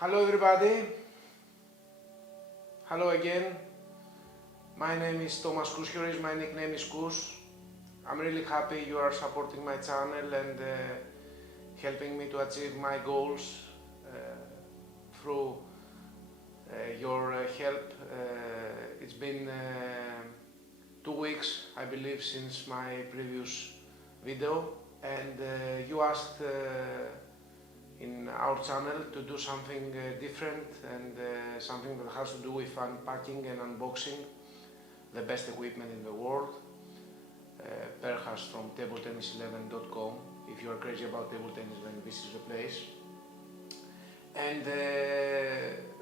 Hello everybody, hello again. My name is Thomas Kuschioris, my nickname is Kus. I'm really happy you are supporting my channel and helping me to achieve my goals through your help. It's been 2 weeks, I believe, since my previous video, and you asked in our channel to do something different and something that has to do with unpacking and unboxing the best equipment in the world, perhaps from tabletennis11.com. If you are crazy about table tennis, then this is the place. And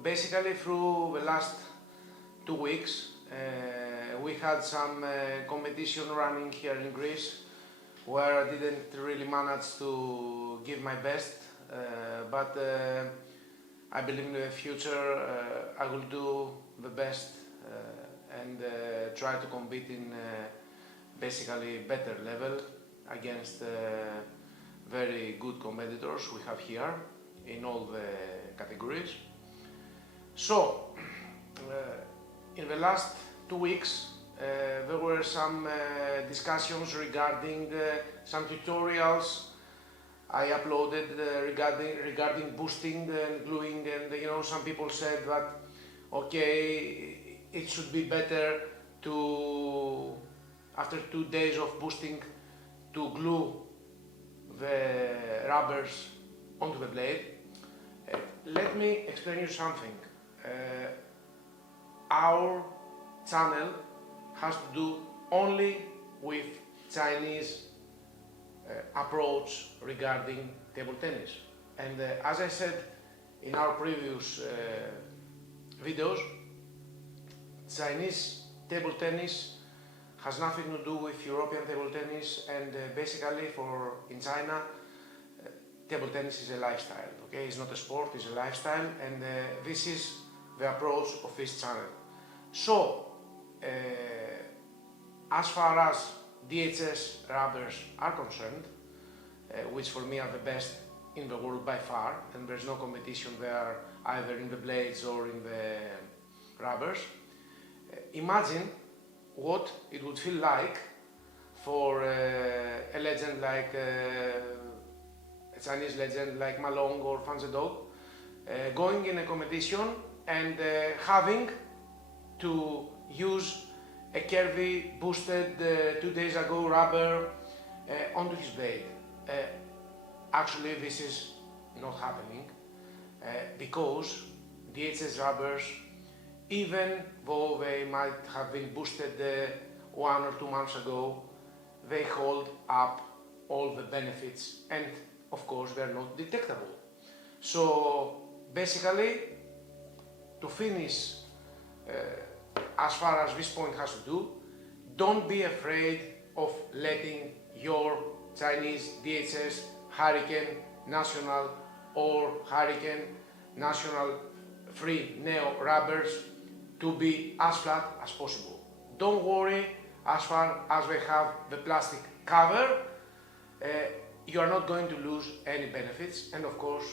basically through the last 2 weeks we had some competition running here in Greece where I didn't really manage to give my best, but I believe in the future I will do the best and try to compete in basically better level against very good competitors we have here in all the categories. So in the last 2 weeks there were some discussions regarding some tutorials I uploaded regarding boosting and gluing, and some people said that okay, it should be better to, after 2 days of boosting, to glue the rubbers onto the blade. Let me explain you something. Our channel has to do only with Chinese approach regarding table tennis, and as I said in our previous videos, Chinese table tennis has nothing to do with European table tennis, and basically in China table tennis is a lifestyle, okay? It's not a sport, it's a lifestyle, and this is the approach of this channel. So as far as DHS rubbers are concerned, which for me are the best in the world by far, and there's no competition there either in the blades or in the rubbers, imagine what it would feel like for a legend like a Chinese legend like Ma Long or Fan Zedong going in a competition and having to use a curvy boosted 2 days ago rubber onto his blade. Actually this is not happening because DHS rubbers, even though they might have been boosted 1 or 2 months ago, they hold up all the benefits, and of course they are not detectable. So basically, to finish as far as this point has to do, don't be afraid of letting your Chinese DHS Hurricane National or Hurricane National Free Neo rubbers to be as flat as possible. Don't worry, as far as they have the plastic cover, you are not going to lose any benefits, and of course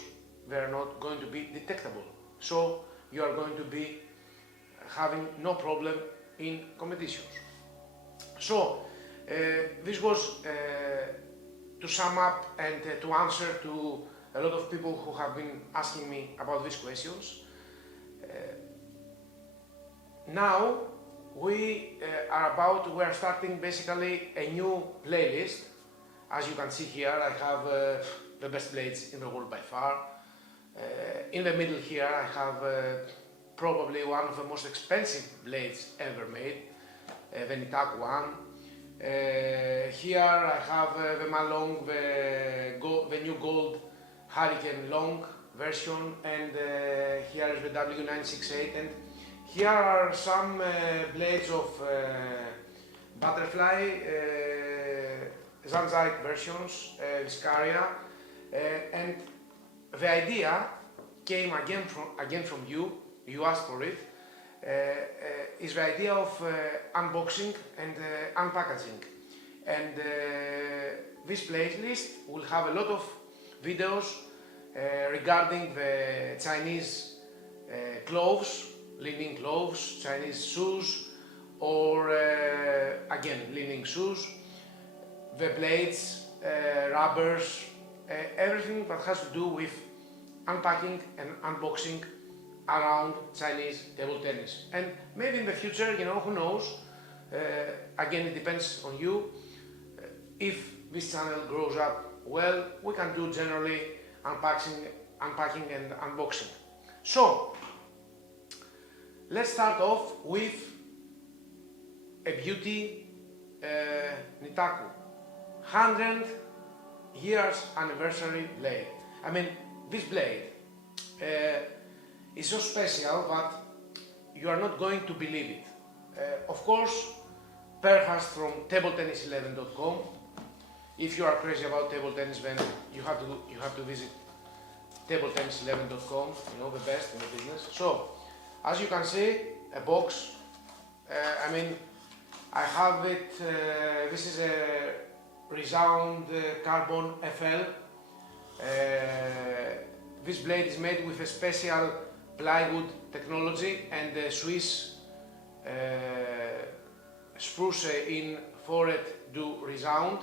they are not going to be detectable. So you are going to be having no problem in competitions. So this was to sum up and to answer to a lot of people who have been asking me about these questions. Now we are starting basically a new playlist. As you can see here, I have the best blades in the world by far. In the middle here I have probably one of the most expensive blades ever made, the Nitak one. Here I have the Ma Long, the new gold Hurricane Long version, and here is the W968, and here are some blades of Butterfly Zanzite versions, Viscaria, and the idea came again from you asked for it, is the idea of unboxing and unpackaging. And this playlist will have a lot of videos regarding the Chinese clothes, linen clothes, Chinese shoes, or again linen shoes, the blades, rubbers, everything that has to do with unpacking and unboxing around Chinese table tennis. And maybe in the future, you know, who knows, again it depends on you, if this channel grows up well, we can do generally unpacking and unboxing. So, let's start off with a beauty Nitaku 100 years anniversary blade. I mean, this blade is so special that you are not going to believe it. Of course, Perhast from TableTennis11.com. If you are crazy about table tennis, then you have to visit TableTennis11.com. You know, the best in the business. So, as you can see, a box. I mean, I have it. This is a Resound Carbon FL. This blade is made with a special plywood technology and a Swiss spruce in forehead do Resound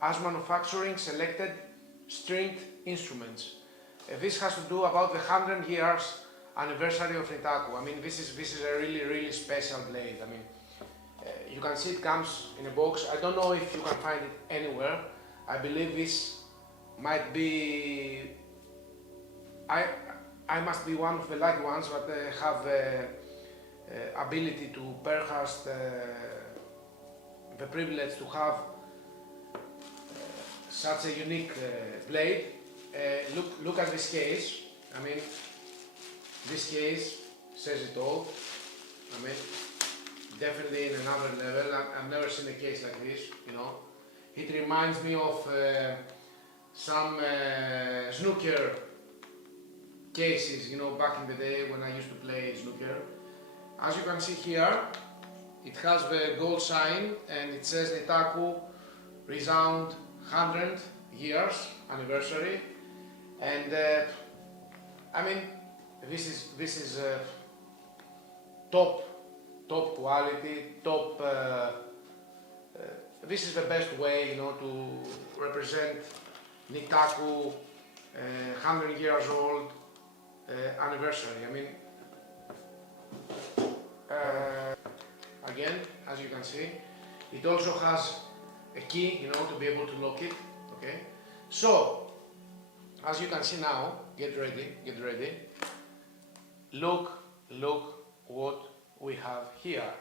as manufacturing selected stringed instruments. This has to do about the 100 years anniversary of Nitaku. I mean, this is a really special blade. I mean, you can see it comes in a box. I don't know if you can find it anywhere. I believe this might be, I must be one of the lucky ones that have the ability to Perhast the privilege to have such a unique blade. Look at this case. I mean, this case says it all. I mean, definitely in another level. I've never seen a case like this, you know. It reminds me of some snooker cases, you know, back in the day when I used to play snooker. As you can see here, it has the gold sign and it says Nitaku Resound 100 years anniversary. And I mean, this is top quality, top. This is the best way, you know, to represent Nitaku 100 years old anniversary. I mean, again, as you can see, it also has a key, you know, to be able to lock it. Okay, so as you can see now, get ready. Look what we have here.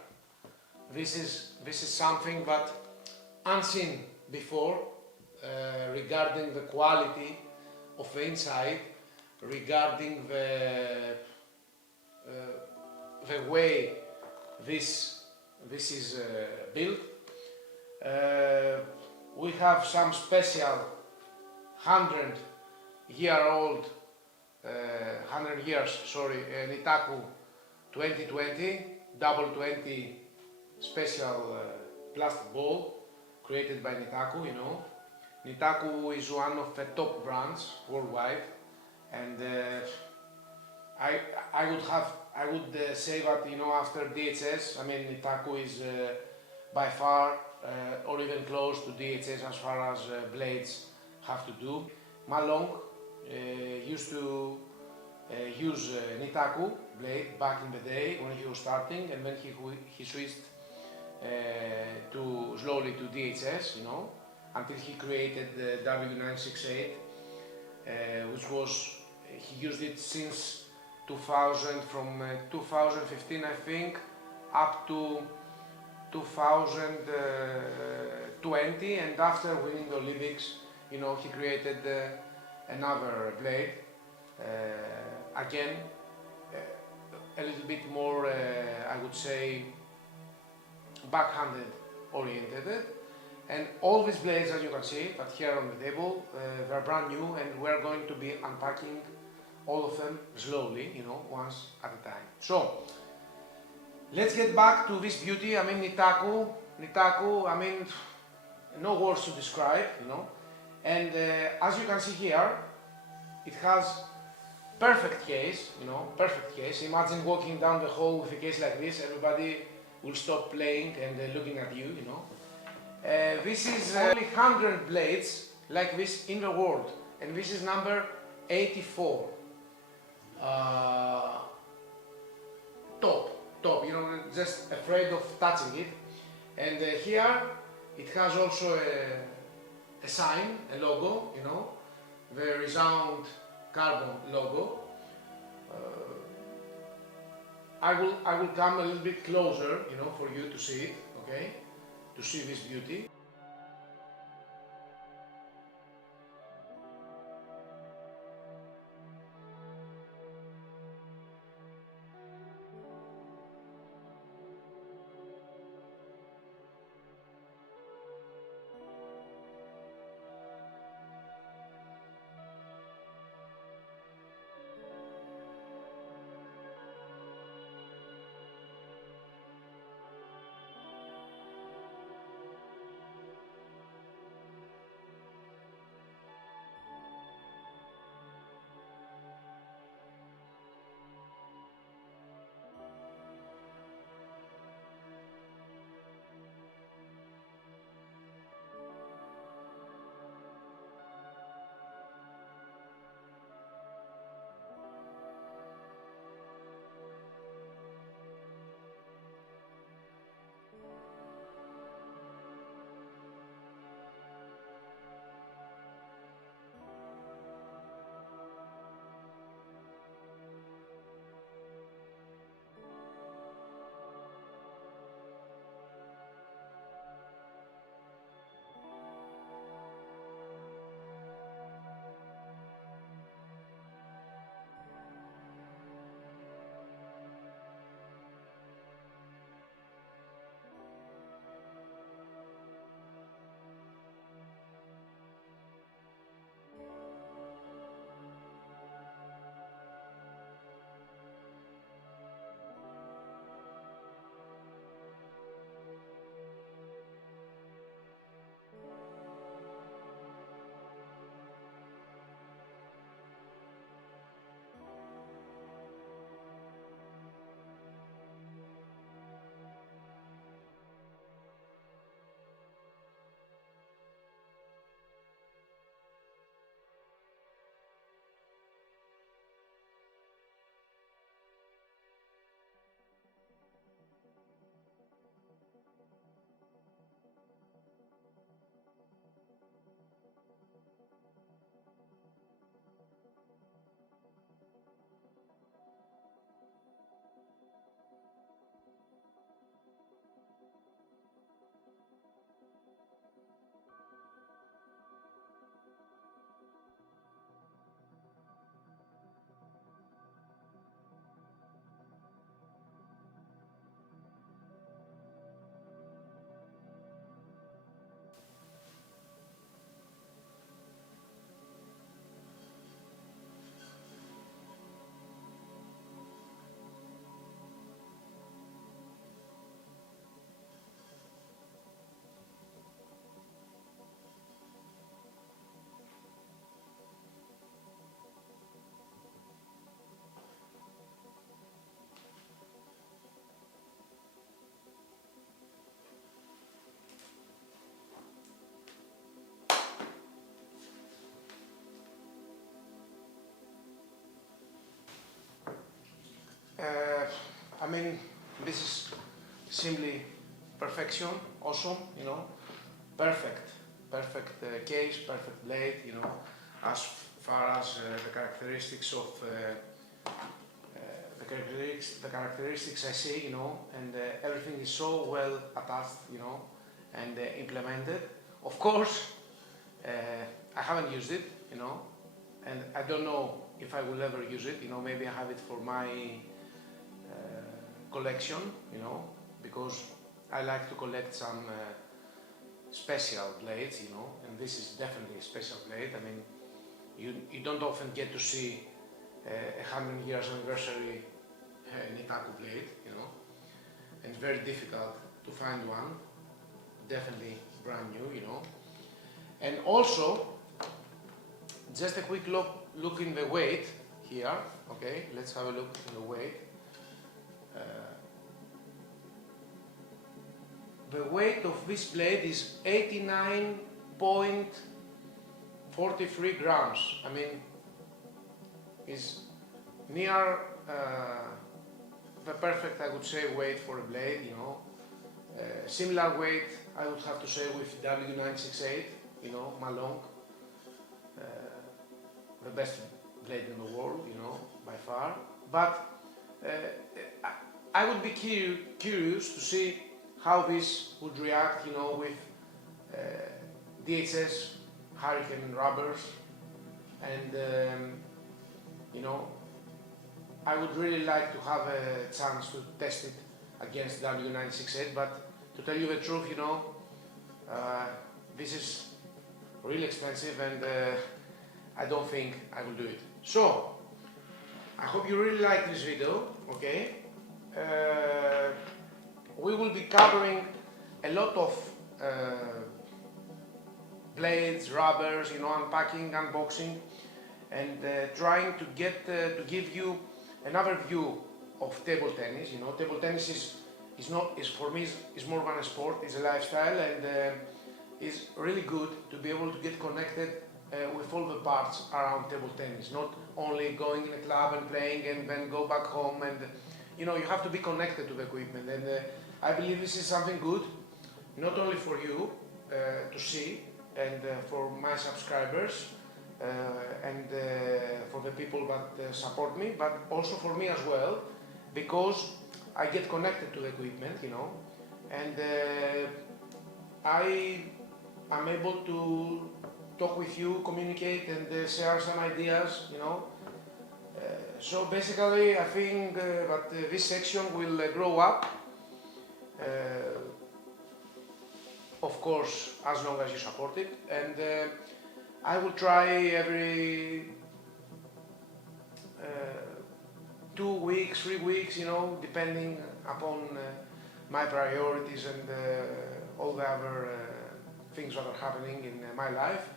This is something that unseen before regarding the quality of the inside, regarding the way this is built. We have some special 100 years, Nitaku 2020 double 20 special plastic ball created by Nitaku, you know. Nitaku is one of the top brands worldwide, and I would say that, you know, after DHS, I mean, Nitaku is by far or even close to DHS as far as blades have to do. Malong used to use Nitaku blade back in the day when he was starting, and then he switched slowly to DHS, you know, until he created the W968, which was, he used it since 2000, from 2015 I think, up to 2020, and after winning the Olympics, you know, he created another blade, again, a little bit more, I would say, backhanded oriented. And all these blades, as you can see, but here on the table, they're brand new, and we're going to be unpacking all of them slowly, you know, once at a time. So, let's get back to this beauty. I mean, Nitaku, I mean, no words to describe, you know. And as you can see here, it has perfect case, you know, perfect case. Imagine walking down the hall with a case like this, everybody will stop playing and looking at you, you know. This is only 100 blades like this in the world, and this is number 84. Top, you know, just afraid of touching it. And here it has also a sign, a logo, you know, the Resound Carbon logo. I will come a little bit closer, you know, for you to see it, okay, to see this beauty. I mean, this is simply perfection, awesome, you know, perfect case, perfect blade, you know, as far as the characteristics of the characteristics I see, you know, and everything is so well attached, you know, and implemented. Of course, I haven't used it, you know, and I don't know if I will ever use it, you know, maybe I have it for my collection, you know, because I like to collect some special blades, you know, and this is definitely a special blade. I mean, you don't often get to see a 100 years anniversary Nitaku blade, you know, and it's very difficult to find one, definitely brand new, you know. And also, just a quick look look in the weight here. Okay, let's have a look in the weight. The weight of this blade is 89.43 grams. I mean, is near the perfect, I would say, weight for a blade, you know. Similar weight, I would have to say, with W968, you know, Malong. The best blade in the world, you know, by far. But I would be curious to see how this would react, you know, with DHS Hurricane rubbers, and you know, I would really like to have a chance to test it against W968, but to tell you the truth, you know, this is really expensive, and I don't think I will do it. So, I hope you really like this video, okay? We will be covering a lot of blades, rubbers, you know, unpacking, unboxing, and trying to give you another view of table tennis. You know, table tennis is for me is more than a sport. It's a lifestyle, and is really good to be able to get connected with all the parts around table tennis. Not only going in a club and playing and then go back home, and you know, you have to be connected to the equipment. And I believe this is something good, not only for you to see, and for my subscribers, and for the people that support me, but also for me as well, because I get connected to the equipment, you know, and I am able to talk with you, communicate, and share some ideas, you know. So basically, I think that this section will grow up, of course, as long as you support it, and I will try every 2 weeks, 3 weeks, you know, depending upon my priorities and all the other things that are happening in my life,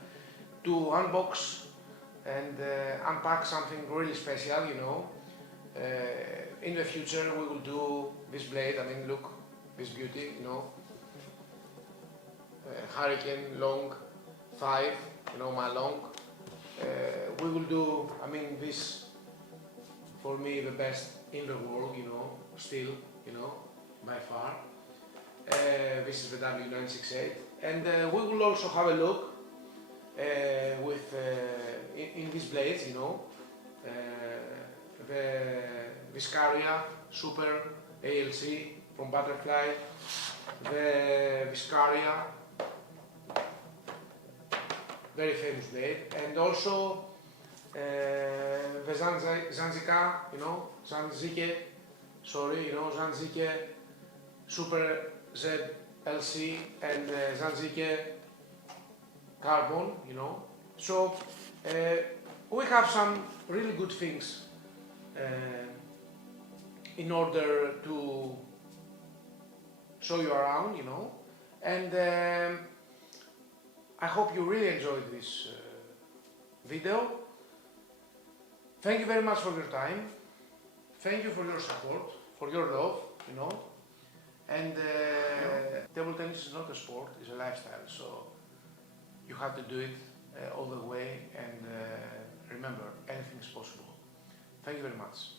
to unbox and unpack something really special, you know. In the future we will do this blade. I mean, look, this beauty, you know, Hurricane Long 5, you know, Malong. We will do, I mean, this for me the best in the world, you know, still, you know, by far. This is the W968, and we will also have a look with in these blades, you know, the Viscaria Super ALC from Butterfly, the Viscaria, very famous blade, and also the Zanzica, you know, Zanzique, sorry, you know, Zanzique Super Z LC, and Zanzique Carbon, you know. So we have some really good things in order to show you around, you know, and I hope you really enjoyed this video. Thank you very much for your time. Thank you for your support, for your love, you know. And table tennis is not a sport, it's a lifestyle. So you have to do it all the way, and remember, anything is possible. Thank you very much.